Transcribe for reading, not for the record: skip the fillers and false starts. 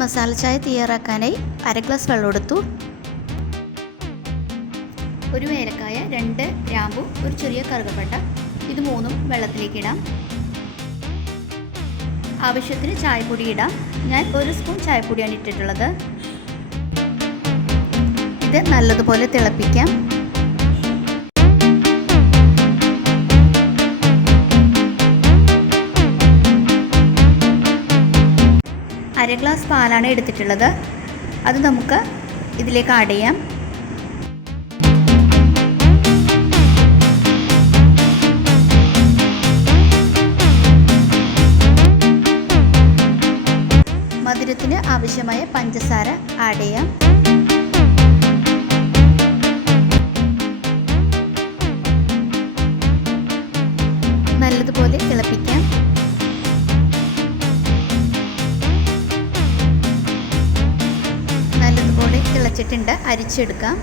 മസാല ചായ തയ്യാറാക്കാനായി 1/2 ഗ്ലാസ് വെള്ളം എടുത്തു. ഒരു ഏലക്കായ, 2 ഗ്രാമ്പു, ഒരു ചെറിയ കറുകപ്പട്ട, ഇത് മൂന്നും വെള്ളത്തിലേക്ക് ഇടാം. ആവശ്യത്തിന് ചായപ്പൊടി ഇടാം. ഞാൻ 1 സ്പൂൺ ചായപ്പൊടിയാണ് ഇട്ടിട്ടുള്ളത്. ഇത് നല്ലതുപോലെ തിളപ്പിക്കാം. അര ഗ്ലാസ് പാലാണ് എടുത്തിട്ടുള്ളത്. അത് നമുക്ക് ഇതിലേക്ക് ആഡ് ചെയ്യാം. മധുരത്തിന് ആവശ്യമായ പഞ്ചസാര ആഡ് ചെയ്യാം. നല്ലതുപോലെ തിളപ്പിക്കാം. നല്ലതുപോലെ തിളച്ചിട്ടുണ്ട്. അരിച്ചെടുക്കാം.